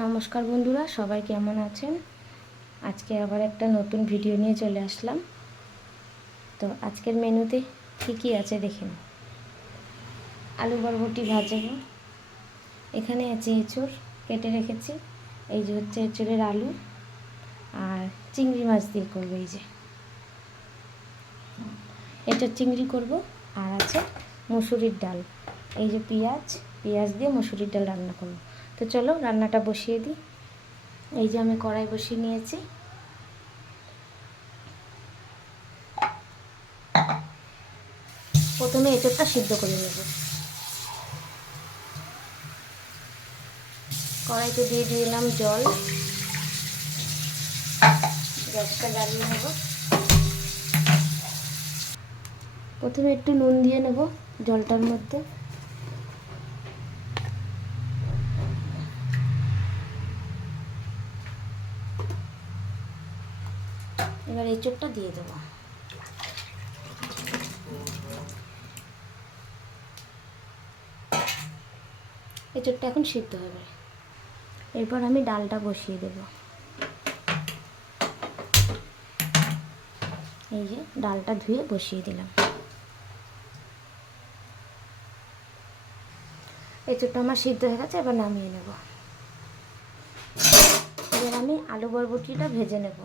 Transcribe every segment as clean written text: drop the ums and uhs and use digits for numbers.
নমস্কার বন্ধুরা, সবাই কেমন আছেন? আজকে আবার একটা নতুন ভিডিও নিয়ে চলে আসলাম। তো আজকের মেনুতে কী আছে দেখেন। আলু বরবটি ভাজবো। এখানে আছে এঁচড় কেটে রেখেছি। এই যে হচ্ছে এঁচড়ের আলু, আর চিংড়ি মাছ দিয়ে করবো। এই যে এঁচড় চিংড়ি করব। আর আছে মুসুরির ডাল। এই যে পেঁয়াজ দিয়ে মুসুরির ডাল রান্না করব। তো চলো রান্নাটা বসিয়ে দিই। এই যে আমি কড়াই বসিয়ে নিয়েছি। প্রথমে এঁচড়টা সিদ্ধ করে নেব। কড়াইতে দিয়ে দিলাম জল। গ্যাসটা জ্বালিয়ে নেব। প্রথমে একটু নুন দিয়ে নেব জলটার মধ্যে। এবার এঁচড়টা দিয়ে দেবো। এঁচড়টা এখন সিদ্ধ হবে। এরপর আমি ডালটা বসিয়ে দেব। এই যে ডালটা ধুয়ে বসিয়ে দিলাম। এঁচড়টা আমার সিদ্ধ হয়ে গেছে, এবার নামিয়ে নেব। এবার আমি আলু বরবটিটা ভেজে নেব।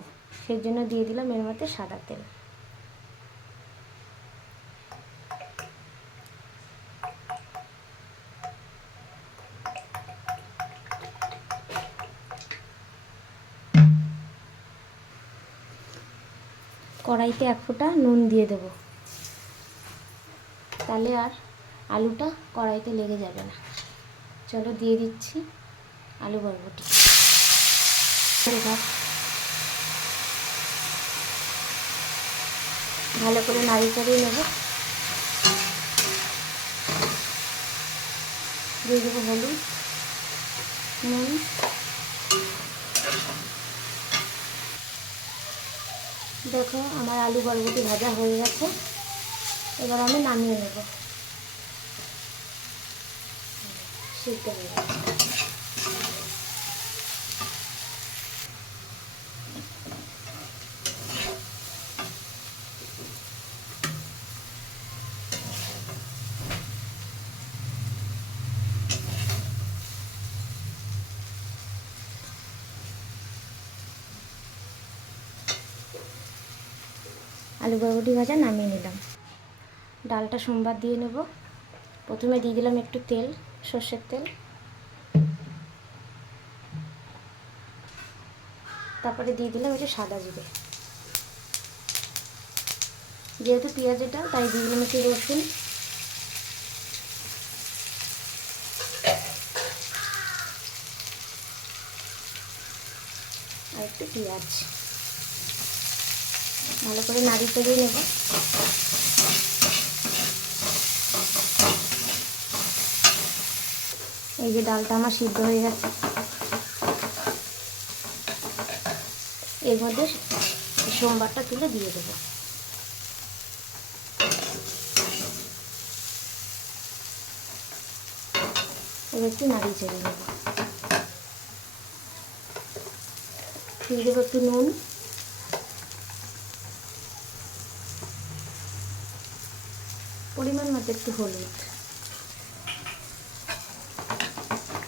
সেই জন্য দিয়ে দিলাম এর মধ্যে সাদা তেল। কড়াইতে এক ফোঁটা নুন দিয়ে দেব, তাহলে আর আলুটা কড়াইতে লেগে যাবে না। চলো দিয়ে দিচ্ছি আলু বরবটি। ভালো করে নাড়িয়ে চাড়িয়ে নেব। দিয়ে দেবো হলুদ, নুন। দেখো আমার আলু বরবটি ভাজা হয়ে গেছে। এবার আমি নামিয়ে নেব। সিদ্ধ হয়ে গেছে। আলু বরবটি ভাজা নামিয়ে নিলাম। ডালটা সোমবার দিয়ে নেব। প্রথমে দিয়ে দিলাম একটু তেল, সর্ষের তেল। তারপরে দিয়ে দিলাম একটু সাদা জিরে। যেহেতু পেঁয়াজের ডাল তাই দিয়ে দিলাম একটু রসুন, আর একটু পেঁয়াজ। ভালো করে নাড়িয়ে চাড়িয়ে নেব। এই যে ডালটা আমার সিদ্ধ হয়ে গেছে। এর মধ্যে সোমবারটা তুলে দিয়ে দেবো। এবার একটু নাড়িয়ে চাড়িয়ে নেব। দিয়ে দেবো একটু নুন, পরিমাণ মতো একটু হলুদ।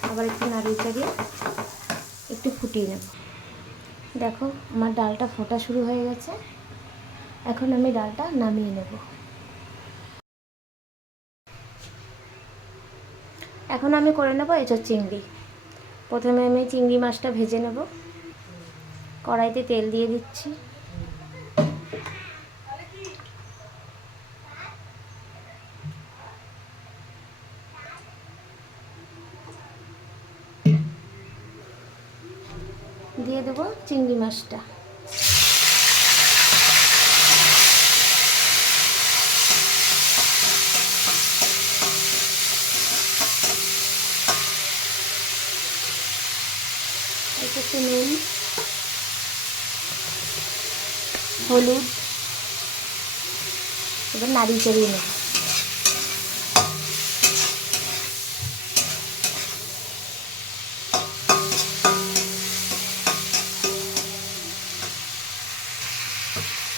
আবার একটু নাড়িয়ে চাড়িয়ে একটু ফুটিয়ে নেব। দেখো আমার ডালটা ফোটা শুরু হয়ে গেছে। এখন আমি ডালটা নামিয়ে নেব। এখন আমি করে নেব এঁচড় চিংড়ি। প্রথমে আমি চিংড়ি মাছটা ভেজে নেব। কড়াইতে তেল দিয়ে দিচ্ছি। দিয়ে দেবো চিংড়ি মাছটা। একটু নুন, হলুদ। এবার নাড়িয়ে চাড়িয়ে নেব।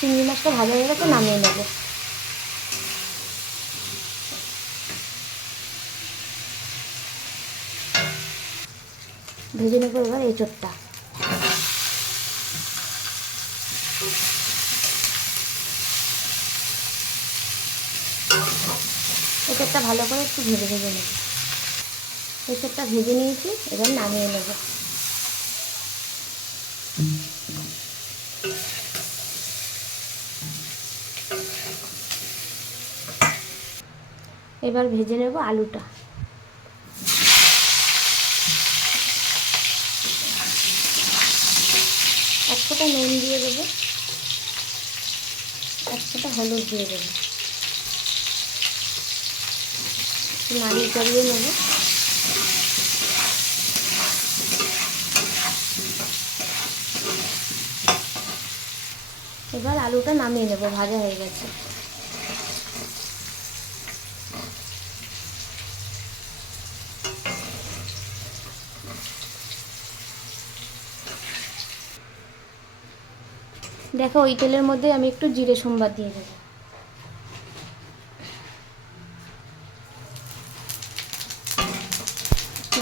চিংড়ি মাছটা ভাজা হয়ে গেছে, নামিয়ে নেব। ভেজে নেব এবার এঁচোড়টা। এঁচোড়টা ভালো করে একটু ভেজে নেব। এঁচোড়টা ভেজে নিয়েছি, এবার নামিয়ে নেব। এবার ভেজে নেব আলুটা। এক ফোঁটা নুন দিয়ে দেবো, এক ফোঁটা হলুদ দিয়ে দেবো, নাড়িয়ে চাড়িয়ে নেব। এবার আলুটা নামিয়ে নেব, ভাজা হয়ে গেছে। দেখো ওই তেলের মধ্যে আমি একটু জিরে সম্বার দিয়ে দেবো।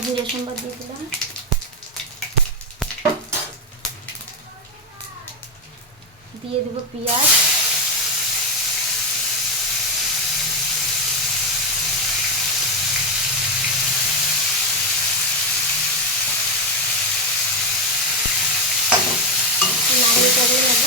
জিরে সম্বার দিয়ে দিলাম। দিয়ে দেবো পেঁয়াজ, নাড়িয়ে চাড়িয়ে নেব।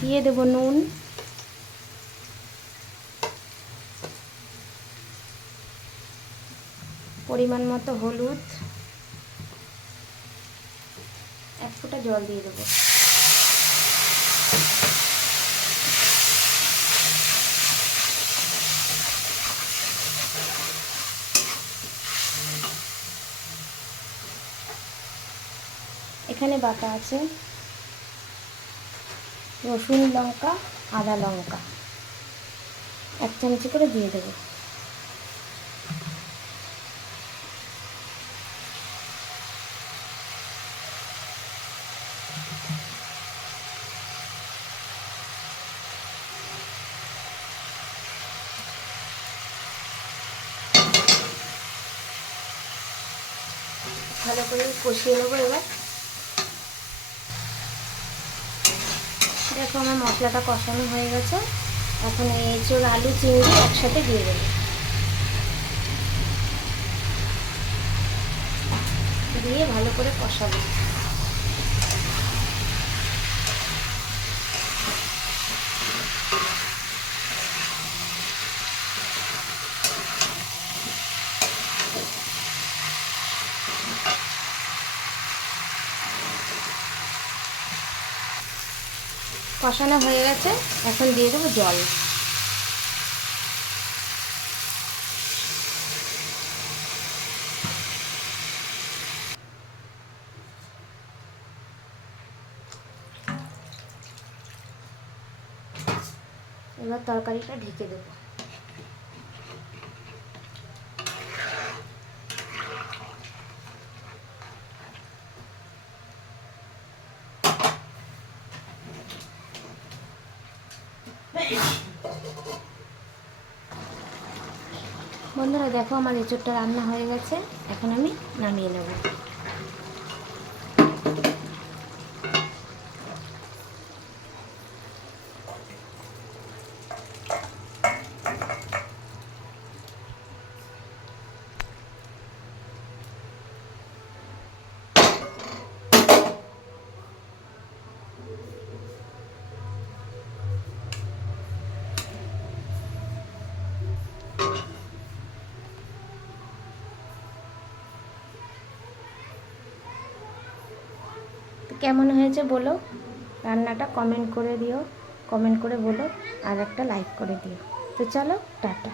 দিয়ে দেব নুন, পরিমাণ মতো হলুদ, এক ফোঁটা জল দিয়ে দেবো। এখানে বাটা আছে রসুন, লঙ্কা, আদা, লঙ্কা, 1 চামচ করে দিয়ে দেবো। ভালো করে কষিয়ে নেবো। এবার দেখো আমার মশলাটা কষানো হয়ে গেছে। এখন এই এঁচোড়, আলু, চিংড়ি একসাথে দিয়ে দেবো। দিয়ে ভালো করে কষাবো। কষানো হয়ে গেছে, এখন দিয়ে দেবো জল। এবার তরকারিটা ঢেকে দেবো। বন্ধুরা দেখো আমার এঁচোড়টা রান্না হয়ে গেছে, এখন আমি নামিয়ে নেব। কেমন হয়েছে বলো, রান্নাটা কমেন্ট করে দিও, কমেন্ট করে বলো, আর একটা লাইক করে দিও। তো চলো টাটা।